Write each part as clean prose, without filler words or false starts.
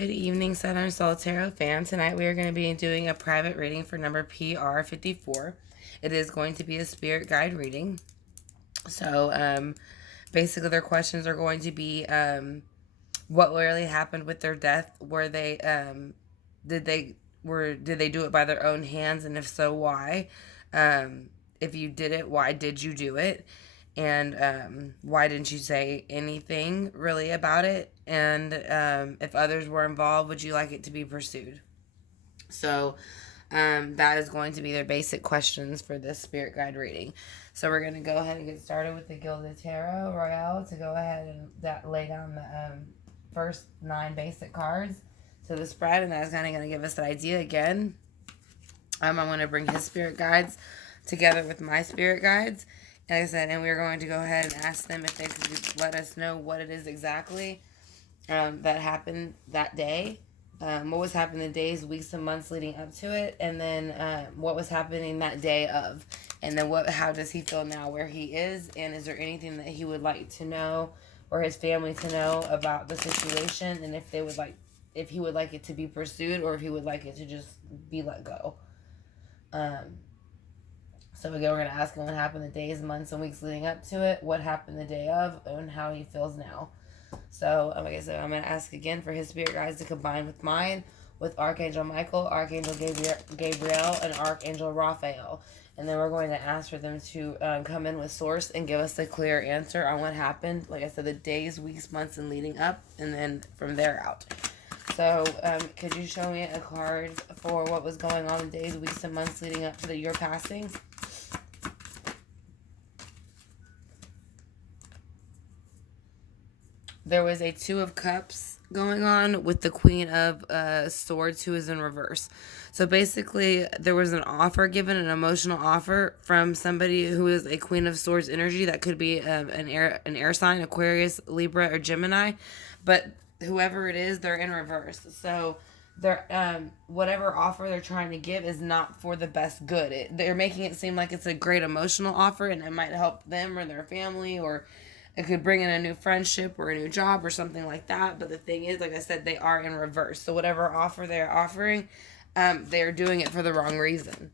Good evening, Southern Soul Tarot fam. Tonight we are going to be doing a private reading for number PR54. It is going to be a spirit guide reading. So, basically their questions are going to be, what really happened with their death? Did they do it by their own hands? And if so, why? If you did it, why did you do it? And why didn't you say anything really about it? And if others were involved, would you like it to be pursued? So that is going to be their basic questions for this spirit guide reading. So we're going to go ahead and get started with the Gilded Tarot Royale to go ahead and lay down the first 9 basic cards to the spread, and that's kind of going to give us an idea again. I'm going to bring his spirit guides together with my spirit guides. Like I said, and we're going to go ahead and ask them if they could let us know what it is exactly that happened that day. What was happening the days, weeks, and months leading up to it, and then what was happening that day of, and then how does he feel now where he is, and is there anything that he would like to know or his family to know about the situation, and if he would like it to be pursued or if he would like it to just be let go. So again, we're going to ask him what happened the days, months, and weeks leading up to it, what happened the day of, and how he feels now. So, like I said, I'm going to ask again for his spirit guides to combine with mine, with Archangel Michael, Archangel Gabriel, and Archangel Raphael. And then we're going to ask for them to come in with source and give us a clear answer on what happened. Like I said, the days, weeks, months, and leading up, and then from there out. So, could you show me a card for what was going on the days, weeks, and months leading up to your passing? There was a 2 of Cups going on with the Queen of Swords, who is in reverse. So basically, there was an offer given, an emotional offer from somebody who is a Queen of Swords energy. That could be an air sign, Aquarius, Libra, or Gemini. But whoever it is, they're in reverse. So they're whatever offer they're trying to give is not for the best good. They're making it seem like it's a great emotional offer, and it might help them or their family, or it could bring in a new friendship or a new job or something like that. But the thing is, like I said, they are in reverse. So whatever offer they're offering, they're doing it for the wrong reason.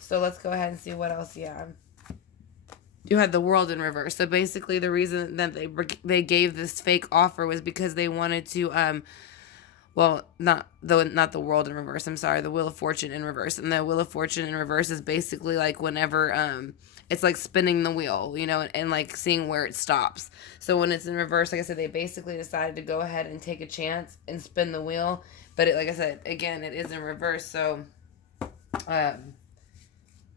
So let's go ahead and see what else you have. You had the World in reverse. So basically the reason that they gave this fake offer was because they wanted to not the World in reverse, I'm sorry, the Wheel of Fortune in reverse. And the Wheel of Fortune in reverse is basically like whenever it's like spinning the wheel, and like seeing where it stops. So when it's in reverse, like I said, they basically decided to go ahead and take a chance and spin the wheel. But like I said, again, it is in reverse. So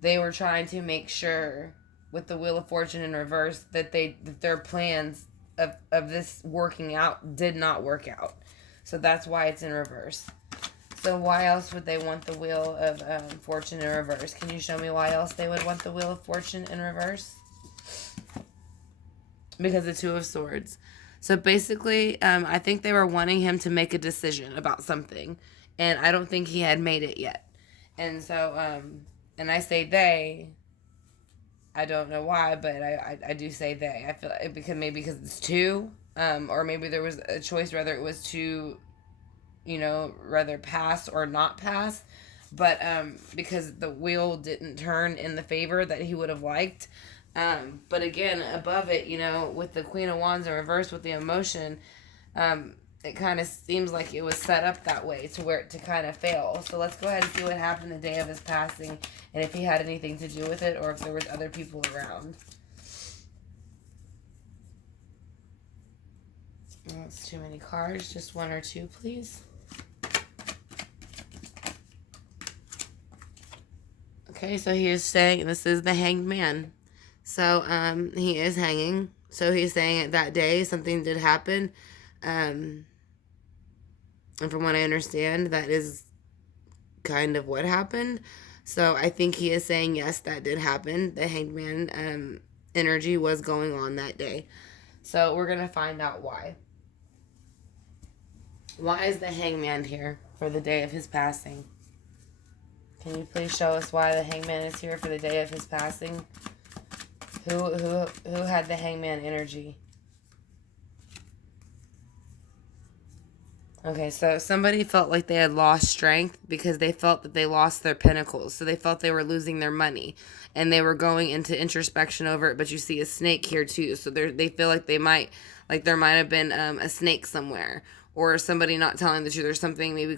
they were trying to make sure with the Wheel of Fortune in reverse that their plans of this working out did not work out. So that's why it's in reverse. So why else would they want the Wheel of Fortune in reverse? Can you show me why else they would want the Wheel of Fortune in reverse? Because the 2 of Swords. So basically, I think they were wanting him to make a decision about something. And I don't think he had made it yet. And so, and I say they, I don't know why, but I do say they. I feel like because it's 2, or maybe there was a choice whether it was to, rather pass or not pass. But because the wheel didn't turn in the favor that he would have liked. But again, above it, with the Queen of Wands in reverse with the emotion, it kind of seems like it was set up that way to kind of fail. So let's go ahead and see what happened the day of his passing, and if he had anything to do with it, or if there was other people around. That's too many cards. Just 1 or 2, please. Okay, so he is saying this is the Hanged Man. So he is hanging. So he's saying that day something did happen. And from what I understand, that is kind of what happened. So I think he is saying, yes, that did happen. The Hanged Man energy was going on that day. So we're going to find out why. Why is the Hangman here for the day of his passing? Can you please show us why the Hangman is here for the day of his passing? Who had the Hangman energy? Okay, so somebody felt like they had lost strength because they felt that they lost their pinnacles. So they felt they were losing their money and they were going into introspection over it. But you see a snake here too. So they feel like like there might have been a snake somewhere or somebody not telling the truth or something maybe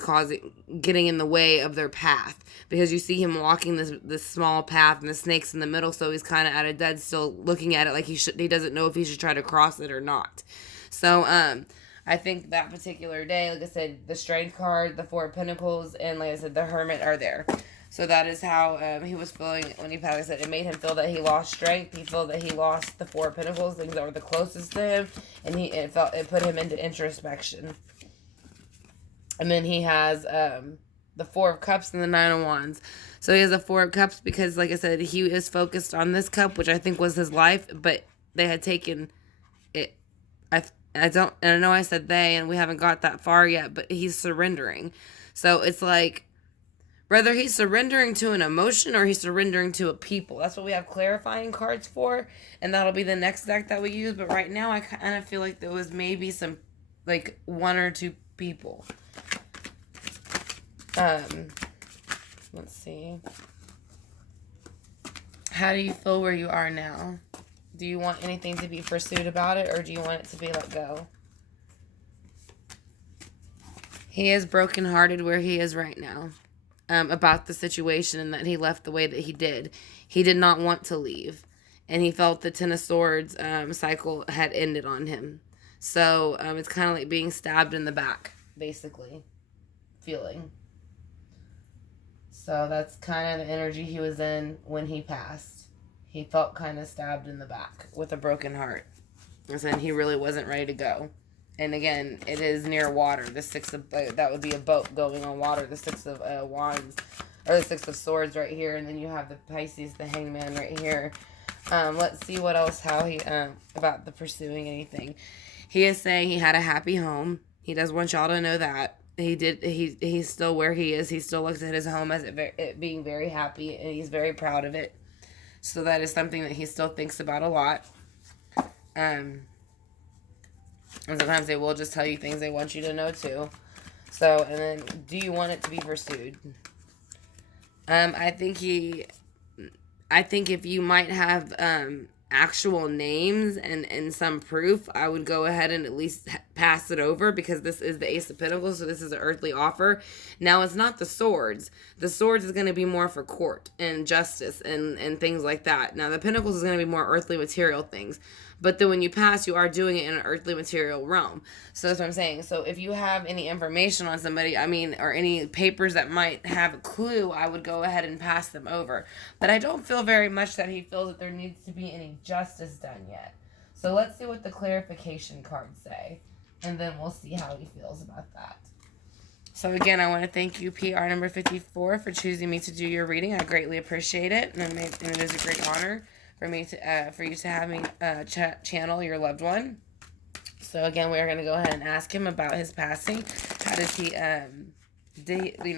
getting in the way of their path. Because you see him walking this small path and the snake's in the middle. So he's kind of at a dead still looking at it like he doesn't know if he should try to cross it or not. So, I think that particular day, like I said, the strength card, the Four of Pentacles, and like I said, the Hermit are there. So that is how he was feeling when he passed. Like I said, it made him feel that he lost strength. He felt that he lost the Four of Pentacles, things that were the closest to him, and it put him into introspection. And then he has the Four of Cups and the Nine of Wands. So he has the Four of Cups because, like I said, he is focused on this cup, which I think was his life, but they had taken it. I know I said they, and we haven't got that far yet, but he's surrendering. So it's like, whether he's surrendering to an emotion or he's surrendering to a people. That's what we have clarifying cards for, and that'll be the next deck that we use. But right now, I kind of feel like there was maybe some, like, one or two people. Let's see. How do you feel where you are now? Do you want anything to be pursued about it, or do you want it to be let go? He is brokenhearted where he is right now about the situation and that he left the way that he did. He did not want to leave, and he felt the Ten of Swords cycle had ended on him. So it's kind of like being stabbed in the back, basically, feeling. So that's kind of the energy he was in when he passed. He felt kind of stabbed in the back with a broken heart. And so he really wasn't ready to go. And again, it is near water. The Six of, that would be a boat going on water. The Six of Wands, or the Six of Swords right here. And then you have the Pisces, the Hangman right here. Let's see what else, how he, about the pursuing anything. He is saying he had a happy home. He does want y'all to know that. He's still where he is. He still looks at his home as it being very happy, and he's very proud of it. So that is something that he still thinks about a lot. And sometimes they will just tell you things they want you to know too. So, and then, do you want it to be pursued? I think if you might have actual names and some proof, I would go ahead and at least pass it over, because this is the Ace of Pentacles, so this is an earthly offer. Now, it's not the Swords. The Swords is going to be more for court and justice and things like that. Now, the Pentacles is going to be more earthly material things. But then when you pass, you are doing it in an earthly material realm. So that's what I'm saying. So if you have any information on somebody, or any papers that might have a clue, I would go ahead and pass them over. But I don't feel very much that he feels that there needs to be any justice done yet. So let's see what the clarification cards say. And then we'll see how he feels about that. So again, I want to thank you, PR number 54, for choosing me to do your reading. I greatly appreciate it. And it is a great honor for me to for you to have me channel your loved one. So again, we are going to go ahead and ask him about his passing. How does he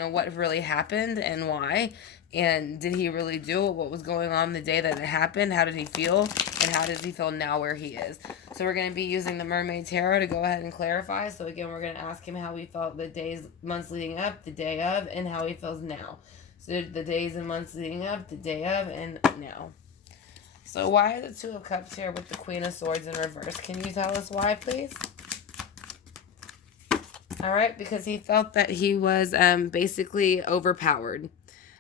what really happened and why? And did he really do it? What was going on the day that it happened? How did he feel? And how does he feel now where he is? So we're going to be using the Mermaid Tarot to go ahead and clarify. So again, we're going to ask him how he felt the days, months leading up, the day of, and how he feels now. So the days and months leading up, the day of, and now. So why are the Two of Cups here with the Queen of Swords in reverse? Can you tell us why, please? All right, because he felt that he was basically overpowered.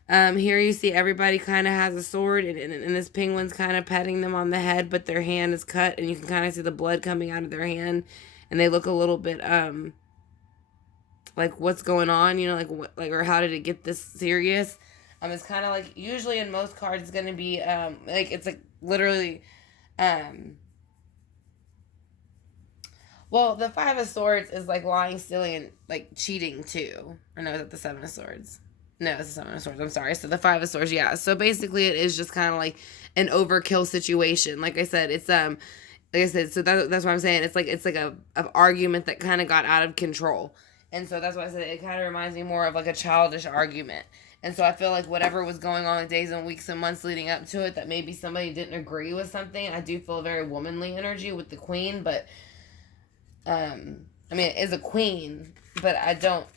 Here you see everybody kind of has a sword, and this penguin's kind of petting them on the head, but their hand is cut, and you can kind of see the blood coming out of their hand, and they look a little bit like, what's going on, or how did it get this serious? It's kind of like, usually in most cards, it's going to be, it's like, literally, well, the Five of Swords is like lying, stealing, and like cheating too. Or no, is it the Seven of Swords? No, it's the Seven of Swords. I'm sorry. So the Five of Swords, yeah. So basically, it is just kind of like an overkill situation. Like I said, it's so that's what I'm saying. It's like a argument that kind of got out of control, and so that's why I said it kind of reminds me more of like a childish argument. And so I feel like whatever was going on the days and weeks and months leading up to it, that maybe somebody didn't agree with something. I do feel a very womanly energy with the Queen, but it is a queen, but I don't,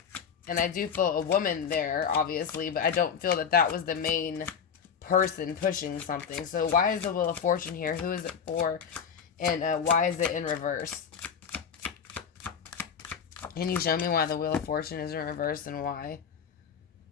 and I do feel a woman there, obviously, but I don't feel that that was the main person pushing something. So why is the Wheel of Fortune here? Who is it for? And why is it in reverse? Can you show me why the Wheel of Fortune is in reverse and why?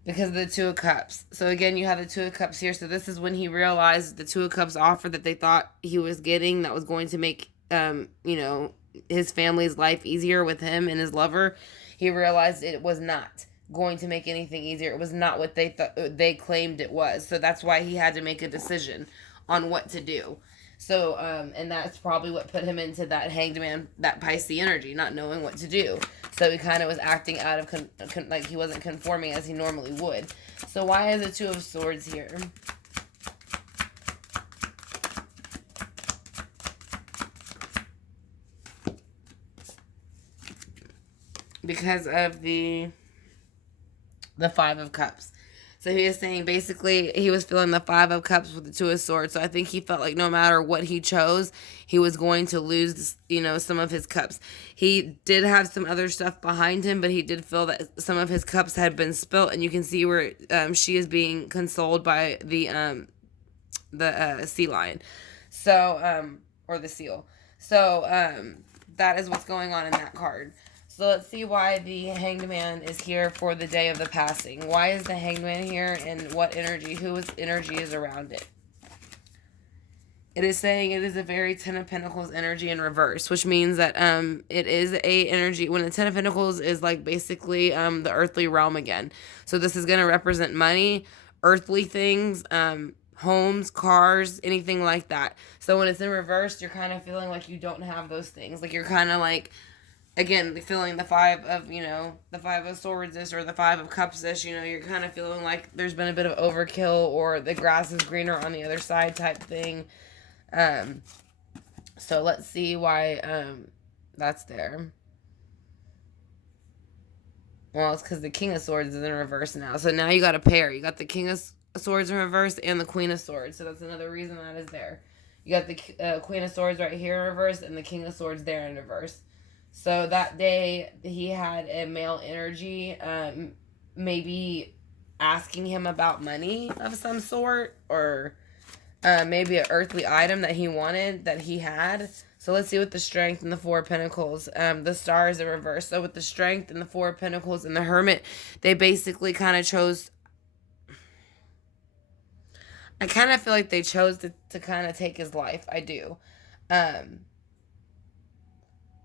Because of the Two of Cups. So again, you have the Two of Cups here. So this is when he realized the Two of Cups offer that they thought he was getting that was going to make, you know, his family's life easier with him and his lover. He realized it was not going to make anything easier. It was not what they claimed it was. So that's why he had to make a decision on what to do. So, and that's probably what put him into that Hanged Man, that Pisces energy, not knowing what to do. So he kind of was acting out of, like he wasn't conforming as he normally would. So why is the Two of Swords here? Because of the Five of Cups. So he is saying basically he was feeling the Five of Cups with the Two of Swords. So I think he felt like no matter what he chose, he was going to lose, you know, some of his cups. He did have some other stuff behind him, but he did feel that some of his cups had been spilt. And you can see where she is being consoled by the sea lion. So, or the seal. So, that is what's going on in that card. So let's see why the Hanged Man is here for the day of the passing. Why is the Hanged Man here and what energy, whose energy is around it? It is saying it is a very Ten of Pentacles energy in reverse, which means that it is a energy, when the Ten of Pentacles is like basically the earthly realm again. So this is going to represent money, earthly things, homes, cars, anything like that. So when it's in reverse, you're kind of feeling like you don't have those things. Like you're kind of like, again, feeling the Five of, you know, the Five of Swords-ish or the Five of Cups-ish, you know, you're kind of feeling like there's been a bit of overkill or the grass is greener on the other side type thing. So let's see why that's there. Well, it's because the King of Swords is in reverse now. So now you got a pair. You got the King of Swords in reverse and the Queen of Swords. So that's another reason that is there. You got the Queen of Swords right here in reverse and the King of Swords there in reverse. So that day, he had a male energy, maybe asking him about money of some sort, or maybe an earthly item that he wanted, that he had. So let's see with the Strength and the Four of Pentacles. The Star is in reverse. So with the Strength and the Four of Pentacles and the Hermit, they basically kind of chose... I kind of feel like they chose to kind of take his life. I do.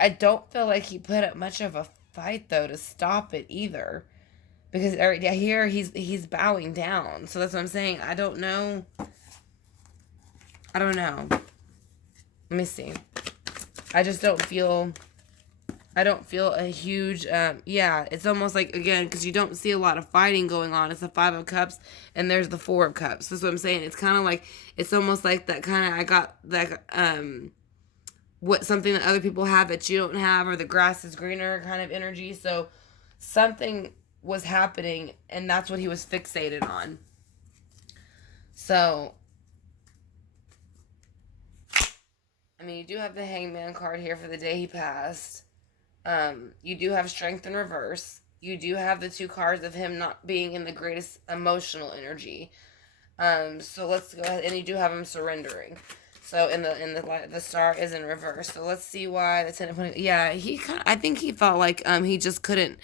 I don't feel like he put up much of a fight, though, to stop it either. Because here he's bowing down. So that's what I'm saying. I don't know. Let me see. I just don't feel... I don't feel a huge... yeah, it's almost like, again, because you don't see a lot of fighting going on. It's the Five of Cups, and there's the Four of Cups. That's what I'm saying. It's kind of like... It's almost like that kind of... I got that... what something that other people have that you don't have, or the grass is greener kind of energy. So something was happening, and that's what he was fixated on. So, I mean, you do have the Hangman card here for the day he passed. You do have Strength in reverse. You do have the two cards of him not being in the greatest emotional energy. So let's go ahead, and you do have him surrendering. So the Star is in reverse. So let's see why the Ten of Pentacles. Yeah, I think he felt like he just couldn't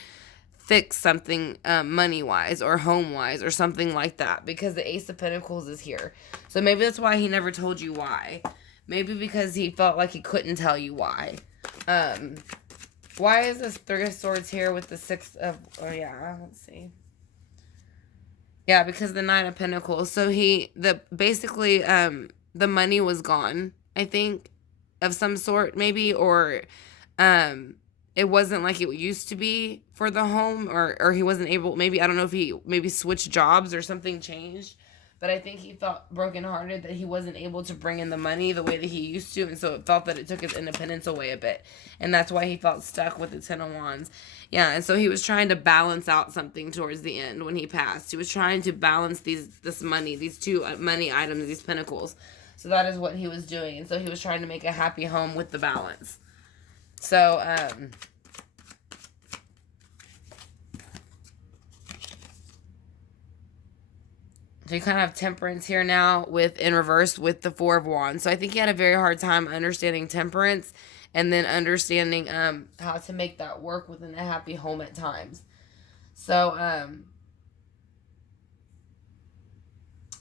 fix something money wise or home wise or something like that, because the Ace of Pentacles is here. So maybe that's why he never told you why. Maybe because he felt like he couldn't tell you why. Why is this Three of Swords here with the Six of... Oh yeah, let's see. Yeah, because the Nine of Pentacles. So basically the money was gone, I think, of some sort, maybe, or it wasn't like it used to be for the home, or he wasn't able, maybe, I don't know if he maybe switched jobs or something changed, but I think he felt brokenhearted that he wasn't able to bring in the money the way that he used to, and so it felt that it took his independence away a bit, and that's why he felt stuck with the Ten of Wands. Yeah, and so he was trying to balance out something towards the end when he passed. He was trying to balance this money, these two money items, these pentacles. So that is what he was doing. And so he was trying to make a happy home with the balance. So, So you kind of have temperance here now with in reverse with the Four of Wands. So I think he had a very hard time understanding temperance and then understanding how to make that work within a happy home at times. So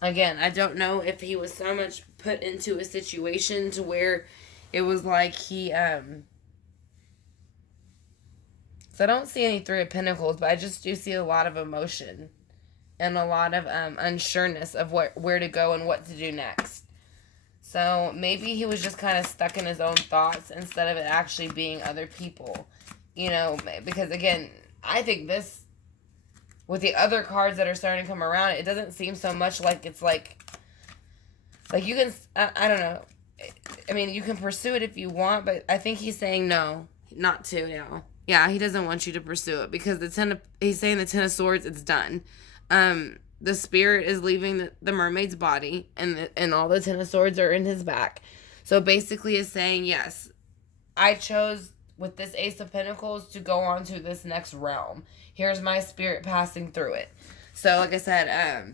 again, I don't know if he was so much put into a situation to where it was like he so I don't see any Three of Pentacles, but I just do see a lot of emotion and a lot of unsureness of where to go and what to do next. So maybe he was just kind of stuck in his own thoughts instead of it actually being other people. You know, because again, I think this, with the other cards that are starting to come around, it doesn't seem so much like it's like you can, I don't know. I mean, you can pursue it if you want, but I think he's saying no, not to now. Yeah, he doesn't want you to pursue it because he's saying the Ten of Swords, it's done. The spirit is leaving the mermaid's body, and all the Ten of Swords are in his back. So basically, is saying yes, I chose with this Ace of Pentacles to go on to this next realm. Here's my spirit passing through it. So, like I said,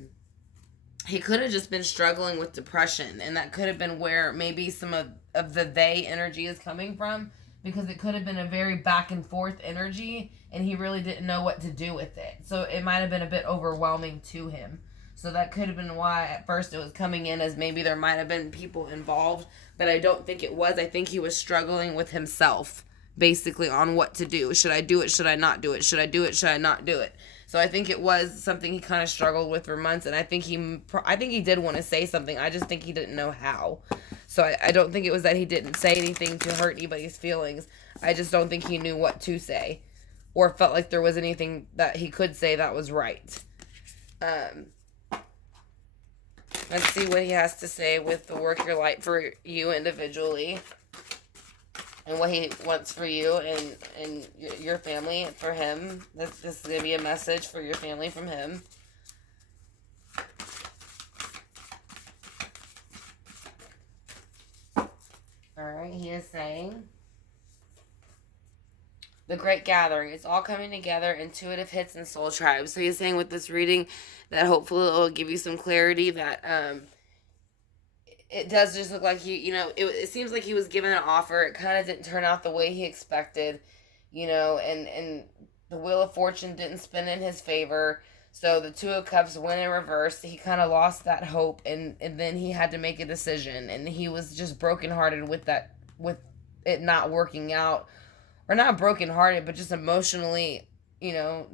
he could have just been struggling with depression, and that could have been where maybe some of the they energy is coming from, because it could have been a very back and forth energy, and he really didn't know what to do with it. So it might have been a bit overwhelming to him. So that could have been why at first it was coming in as maybe there might have been people involved, but I don't think it was. I think he was struggling with himself, basically, on what to do. Should I do it? Should I not do it? Should I do it? Should I not do it? So I think it was something he kind of struggled with for months, and I think he did want to say something. I just think he didn't know how. So I don't think it was that he didn't say anything to hurt anybody's feelings. I just don't think he knew what to say, or felt like there was anything that he could say that was right. Let's see what he has to say with the work your light for you individually, and what he wants for you and your family for him. This is going to be a message for your family from him. Alright, he is saying, the Great Gathering. It's all coming together, intuitive hits and soul tribes. So he's saying with this reading that hopefully it will give you some clarity that it does just look like it seems like he was given an offer. It kind of didn't turn out the way he expected, and the Wheel of Fortune didn't spin in his favor. So the Two of Cups went in reverse. He kind of lost that hope, and then he had to make a decision, and he was just brokenhearted with it not working out, or not brokenhearted, but just emotionally,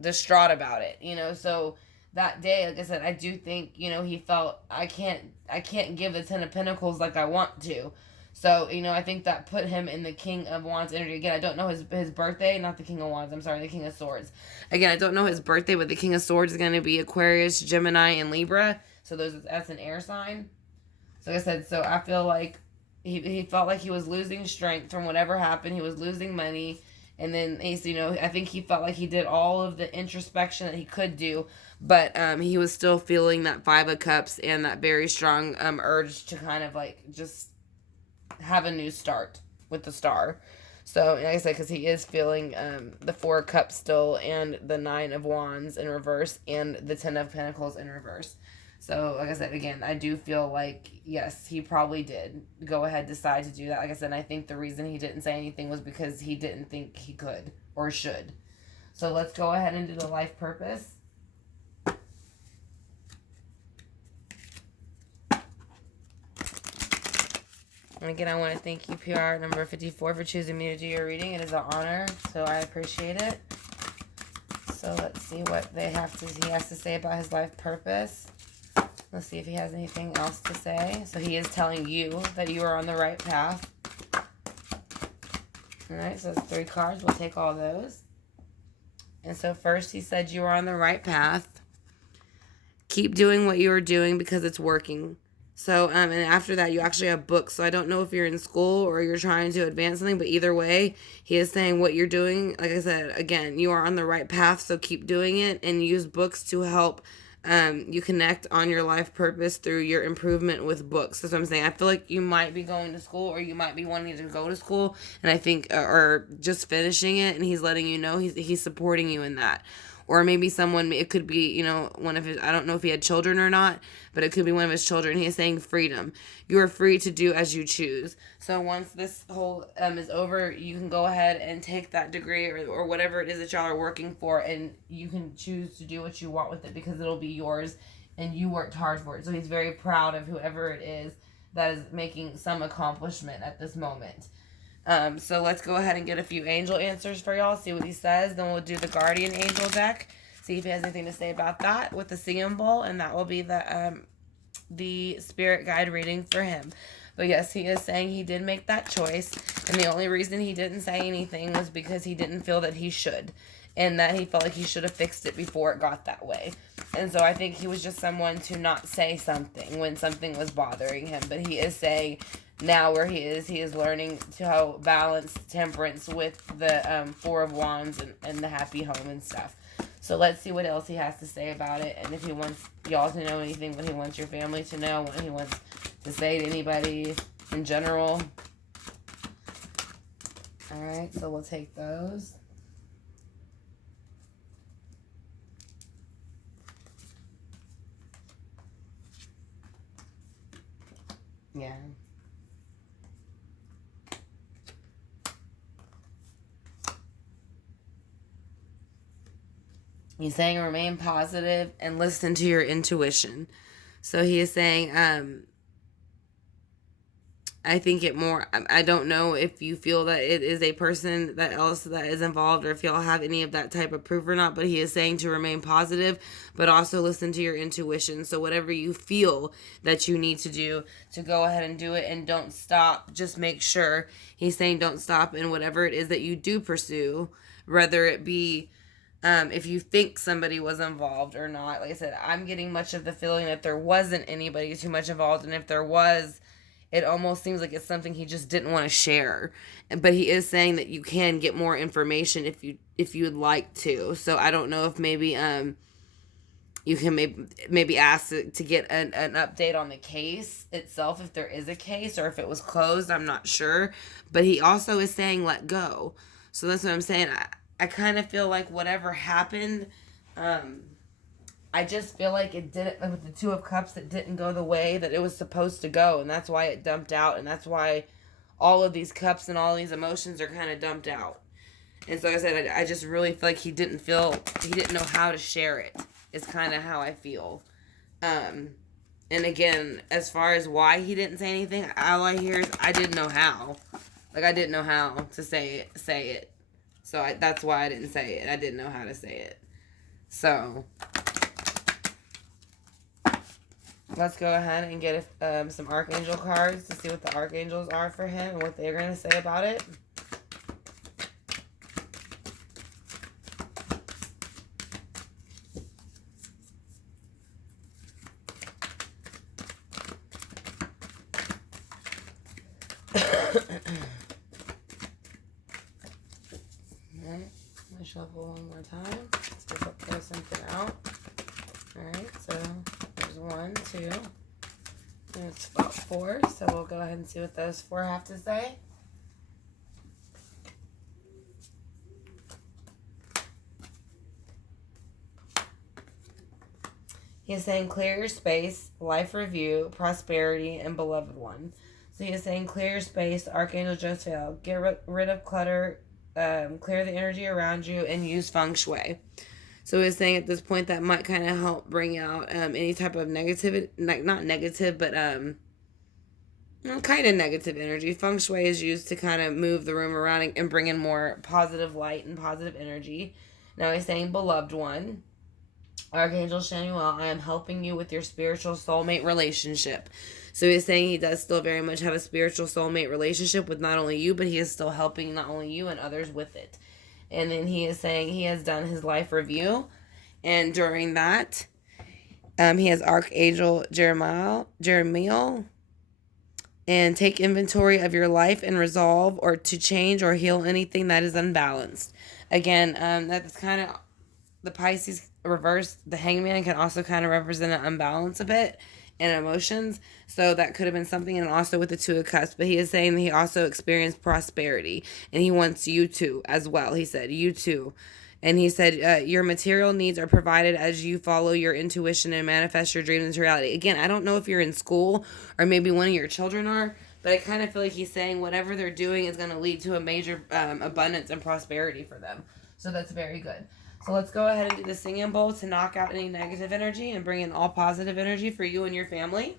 distraught about it. So that day, like I said, I do think he felt I can't give the Ten of Pentacles like I want to. So, I think that put him in the King of Wands energy. Again, I don't know his birthday, not the King of Wands, I'm sorry, the King of Swords. Again, I don't know his birthday, but the King of Swords is going to be Aquarius, Gemini, and Libra. So that's an air sign. So like I said, so I feel like he felt like he was losing strength from whatever happened. He was losing money. And then he's, I think he felt like he did all of the introspection that he could do, but he was still feeling that Five of Cups and that very strong urge to kind of like just have a new start with the Star. So, like I said, because he is feeling the Four of Cups still, and the Nine of Wands in reverse, and the Ten of Pentacles in reverse. So, like I said, again, I do feel like, yes, he probably did go ahead, decide to do that. Like I said, I think the reason he didn't say anything was because he didn't think he could or should. So let's go ahead and do the life purpose. And again, I want to thank you, PR number 54, for choosing me to do your reading. It is an honor, so I appreciate it. So let's see what he has to say about his life purpose. Let's see if he has anything else to say. So he is telling you that you are on the right path. Alright, so it's 3 cards. We'll take all those. And so first he said you are on the right path. Keep doing what you are doing because it's working. So, and after that, you actually have books. So I don't know if you're in school or you're trying to advance something, but either way, he is saying what you're doing. Like I said, again, you are on the right path, so keep doing it and use books to help you connect on your life purpose through your improvement with books. That's what I'm saying. I feel like you might be going to school, or you might be wanting to go to school, and I think, or just finishing it, and he's letting you know he's supporting you in that. or maybe someone, it could be, you know, one of his, I don't know if he had children or not, but it could be one of his children. He is saying freedom. You are free to do as you choose. So once this whole is over, you can go ahead and take that degree, or whatever it is that y'all are working for, and you can choose to do what you want with it because it'll be yours and you worked hard for it. So he's very proud of whoever it is that is making some accomplishment at this moment. So let's go ahead and get a few angel answers for y'all, see what he says. Then we'll do the guardian angel deck, see if he has anything to say about that with the symbol, and that will be the spirit guide reading for him. But yes, he is saying he did make that choice, and the only reason he didn't say anything was because he didn't feel that he should, and that he felt like he should have fixed it before it got that way. And so I think he was just someone to not say something when something was bothering him. But he is saying now where he is learning to balance temperance with the Four of Wands and the happy home and stuff. So let's see what else he has to say about it, and if he wants y'all to know anything, what he wants your family to know, what he wants to say to anybody in general. Alright, so we'll take those. Yeah. He's saying remain positive and listen to your intuition. So he is saying, I think it more, I don't know if you feel that it is a person that is involved, or if y'all have any of that type of proof or not, but he is saying to remain positive, but also listen to your intuition. So whatever you feel that you need to do, to go ahead and do it, and don't stop. Just make sure. He's saying don't stop in whatever it is that you do pursue, whether it be if you think somebody was involved or not. Like I said, I'm getting much of the feeling that there wasn't anybody too much involved, and if there was, it almost seems like it's something he just didn't want to share. But he is saying that you can get more information if you'd like to. So I don't know if maybe you can maybe ask to get an update on the case itself, if there is a case, or if it was closed. I'm not sure. But he also is saying let go. So that's what I'm saying. I kind of feel like whatever happened, I just feel like it didn't, with the Two of Cups, it didn't go the way that it was supposed to go, and that's why it dumped out, and that's why all of these cups and all these emotions are kind of dumped out. And so like I said, I just really feel like he didn't know how to share it. It's kind of how I feel. And again, as far as why he didn't say anything, all I hear is I didn't know how. Like, I didn't know how to say it. So that's why I didn't say it. I didn't know how to say it. So let's go ahead and get some Archangel cards to see what the Archangels are for him and what they're going to say about it. Alright, I'm going to shuffle one more time. Let's see if I throw something out. Alright, so there's 1, 2, and it's about 4, so we'll go ahead and see what those 4 have to say. He is saying clear your space, life review, prosperity, and beloved one. So he is saying clear your space, Archangel Jophiel, get rid of clutter, clear the energy around you, and use feng shui. So he's saying at this point that might kind of help bring out any type of negativity, not negative, but kind of negative energy. Feng shui is used to kind of move the room around and bring in more positive light and positive energy. Now he's saying beloved one, Archangel Chamuel, I am helping you with your spiritual soulmate relationship. So he's saying he does still very much have a spiritual soulmate relationship with not only you, but he is still helping not only you and others with it. And then he is saying he has done his life review. And during that, he has Archangel Jeremiel. And take inventory of your life and resolve or to change or heal anything that is unbalanced. Again, that's kind of the Pisces reverse. The Hangman can also kind of represent an unbalance a bit in emotions. So that could have been something. And also with the Two of Cups. But he is saying that he also experienced prosperity. And he wants you to as well. He said, you too. And he said, your material needs are provided as you follow your intuition and manifest your dreams into reality. Again, I don't know if you're in school or maybe one of your children are, but I kind of feel like he's saying whatever they're doing is going to lead to a major abundance and prosperity for them. So that's very good. So let's go ahead and do the singing bowl to knock out any negative energy and bring in all positive energy for you and your family.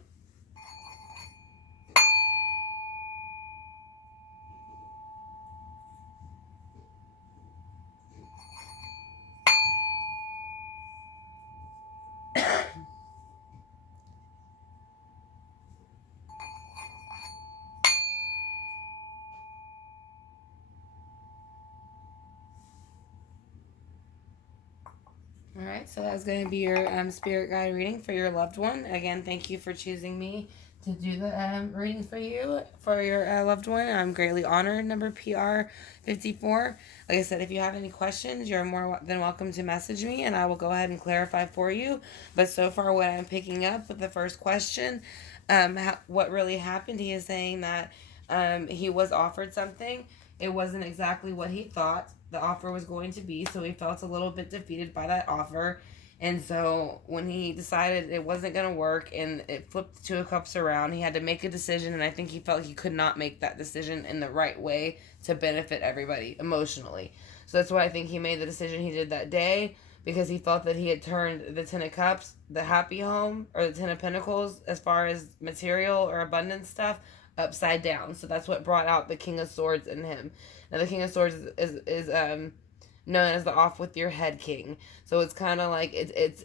All right, so that's going to be your spirit guide reading for your loved one. Again, thank you for choosing me to do the reading for you, for your loved one. I'm greatly honored, number PR54. Like I said, if you have any questions, you're more than welcome to message me, and I will go ahead and clarify for you. But so far, what I'm picking up with the first question, what really happened, he is saying that he was offered something. It wasn't exactly what he thought the offer was going to be, so he felt a little bit defeated by that offer. And so when he decided it wasn't going to work and it flipped the Two of Cups around, he had to make a decision, and I think he felt he could not make that decision in the right way to benefit everybody emotionally. So that's why I think he made the decision he did that day, because he felt that he had turned the Ten of Cups, the happy home, or the Ten of Pentacles, as far as material or abundance stuff, upside down. So that's what brought out the King of Swords in him. Now the King of Swords is known as the off with your head king. So it's kind of like it's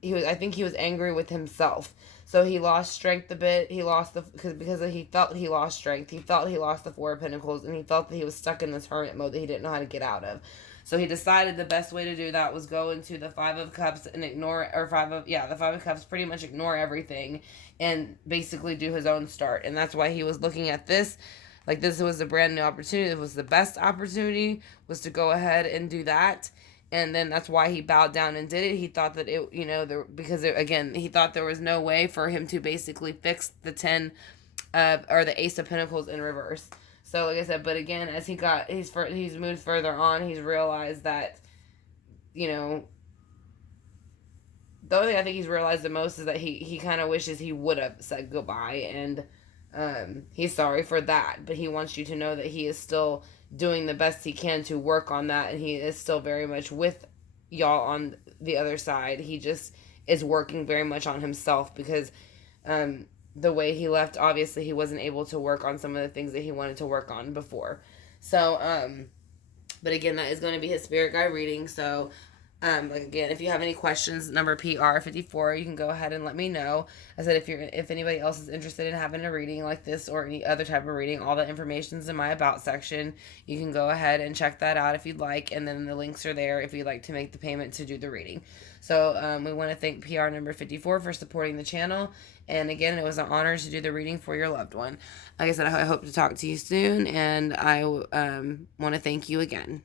he was, I think he was angry with himself. So he lost strength a bit. He lost because he felt he lost strength. He felt he lost the Four of Pentacles, and he felt that he was stuck in this hermit mode that he didn't know how to get out of. So he decided the best way to do that was go into the Five of Cups and ignore, or the Five of Cups, pretty much ignore everything and basically do his own start. And that's why he was looking at this. Like, this was a brand new opportunity. It was the best opportunity, was to go ahead and do that. And then that's why he bowed down and did it. He thought that it, again, he thought there was no way for him to basically fix the 10 or the Ace of Pentacles in reverse. So, like I said, but again, as he's moved further on, he's realized that, the only thing I think he's realized the most is that he kind of wishes he would have said goodbye, and he's sorry for that, but he wants you to know that he is still doing the best he can to work on that, and he is still very much with y'all on the other side. He just is working very much on himself, because the way he left, obviously he wasn't able to work on some of the things that he wanted to work on before. So but again, that is going to be his spirit guide reading. So again, if you have any questions, number PR54, you can go ahead and let me know. I said, if anybody else is interested in having a reading like this or any other type of reading, all the information is in my about section. You can go ahead and check that out if you'd like, and then the links are there if you'd like to make the payment to do the reading. So we want to thank PR number 54 for supporting the channel. And again, it was an honor to do the reading for your loved one. Like I said, I hope to talk to you soon, and I want to thank you again.